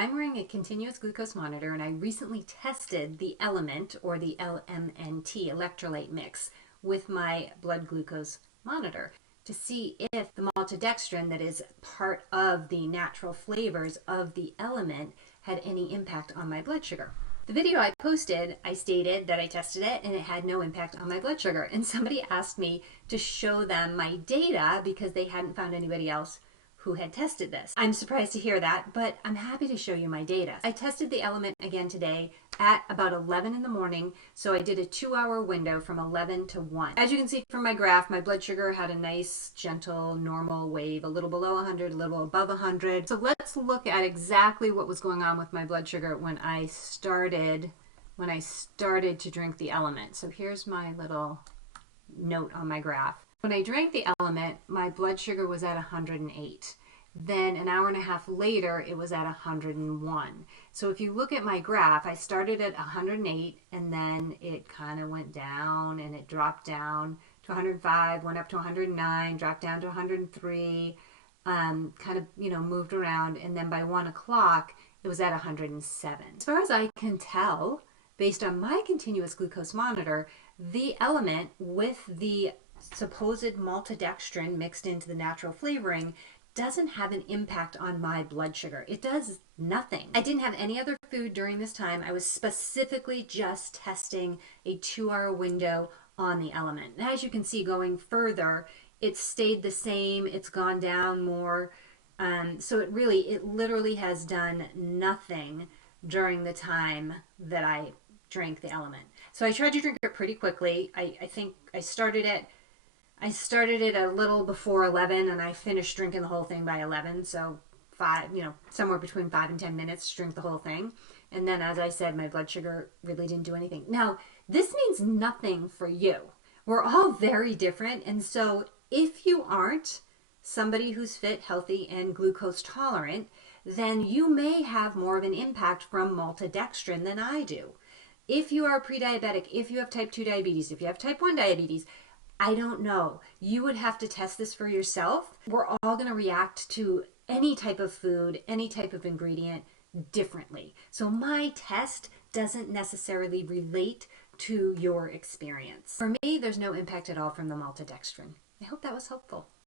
I'm wearing a continuous glucose monitor, and I recently tested the LMNT, or the LMNT, electrolyte mix, with my blood glucose monitor to see if the maltodextrin that is part of the natural flavors of the element had any impact on my blood sugar. The video I posted, I stated that I tested it and it had no impact on my blood sugar. And somebody asked me to show them my data because they hadn't found anybody else who had tested this. I'm surprised to hear that, but I'm happy to show you my data. I tested the LMNT again today at about 11 in the morning, so I did a 2-hour window from 11 to 1. As you can see from my graph, my blood sugar had a nice, gentle, normal wave, a little below 100, a little above 100. So let's look at exactly what was going on with my blood sugar when I started to drink the LMNT. So here's my little note on my graph. When I drank the LMNT, my blood sugar was at 108. Then an hour and a half later, it was at 101. So if you look at my graph, I started at 108 and then it kind of went down and it dropped down to 105, went up to 109, dropped down to 103, kind of, moved around. And then by 1 o'clock, it was at 107. As far as I can tell, based on my continuous glucose monitor, the LMNT with the supposed maltodextrin mixed into the natural flavoring doesn't have an impact on my blood sugar. It does nothing. I didn't have any other food during this time. I was specifically just testing a 2-hour window on the LMNT. And as you can see, going further, it stayed the same. It's gone down more. So it literally has done nothing during the time that I drank the LMNT. So I tried to drink it pretty quickly. I think I started it a little before 11 and I finished drinking the whole thing by 11. So somewhere between 5 and 10 minutes to drink the whole thing. And then, as I said, my blood sugar really didn't do anything. Now, this means nothing for you. We're all very different. And so if you aren't somebody who's fit, healthy, and glucose tolerant, then you may have more of an impact from maltodextrin than I do. If you are pre-diabetic, if you have type 2 diabetes, if you have type 1 diabetes, I don't know. You would have to test this for yourself. We're all going to react to any type of food, any type of ingredient differently. So my test doesn't necessarily relate to your experience. For me, there's no impact at all from the maltodextrin. I hope that was helpful.